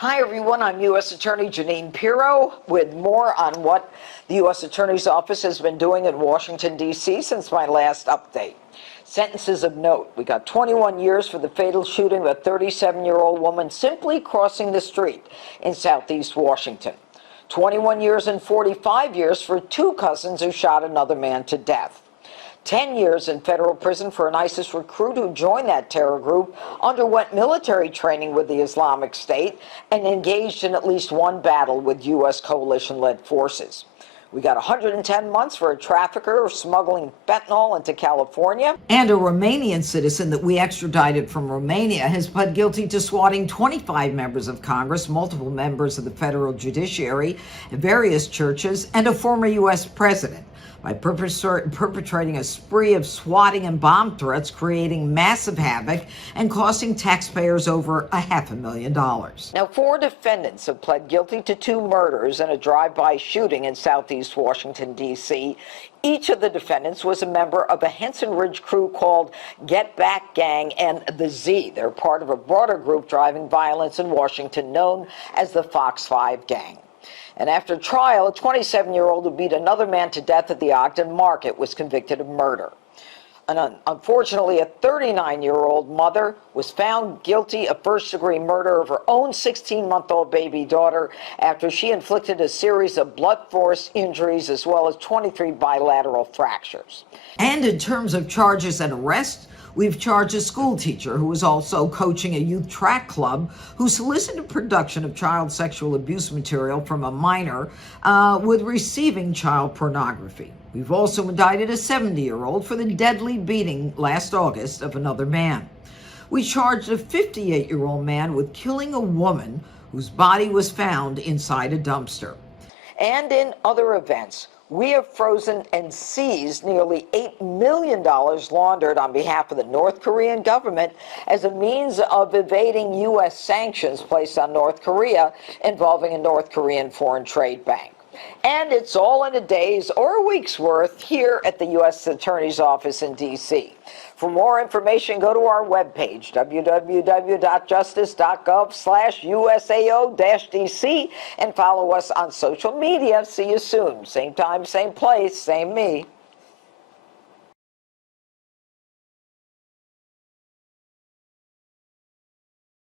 Hi, everyone. I'm U.S. Attorney Janine Pirro with more on what the U.S. Attorney's Office has been doing in Washington, D.C. since my last update. Sentences of note. We got 21 years for the fatal shooting of a 37-year-old woman simply crossing the street in southeast Washington. 21 years and 45 years for two cousins who shot another man to death. 10 years in federal prison for an ISIS recruit who joined that terror group, underwent military training with the Islamic State, and engaged in at least one battle with U.S. coalition-led forces. We got 110 months for a trafficker smuggling fentanyl into California. And a Romanian citizen that we extradited from Romania has pled guilty to swatting 25 members of Congress, multiple members of the federal judiciary, various churches, and a former U.S. president, by perpetrating a spree of swatting and bomb threats, creating massive havoc and costing taxpayers over $500,000. Now, 4 defendants have pled guilty to 2 murders and a drive-by shooting in southeast Washington, D.C. Each of the defendants was a member of a Henson Ridge crew called Get Back Gang and the Z. They're part of a broader group driving violence in Washington known as the Fox 5 Gang. And after trial, a 27-year-old who beat another man to death at the Ogden Market was convicted of murder. And unfortunately, a 39-year-old mother was found guilty of first-degree murder of her own 16-month-old baby daughter after she inflicted a series of blunt force injuries as well as 23 bilateral fractures. And in terms of charges and arrests, we've charged a school teacher who was also coaching a youth track club who solicited production of child sexual abuse material from a minor with receiving child pornography. We've also indicted a 70-year-old for the deadly beating last August of another man. We charged a 58-year-old man with killing a woman whose body was found inside a dumpster. And in other events, we have frozen and seized nearly $8 million laundered on behalf of the North Korean government as a means of evading U.S. sanctions placed on North Korea involving a North Korean foreign trade bank. And it's all in a day's or a week's worth here at the U.S. Attorney's Office in D.C. For more information, go to our webpage, www.justice.gov/USAO-DC, and follow us on social media. See you soon. Same time, same place, same me.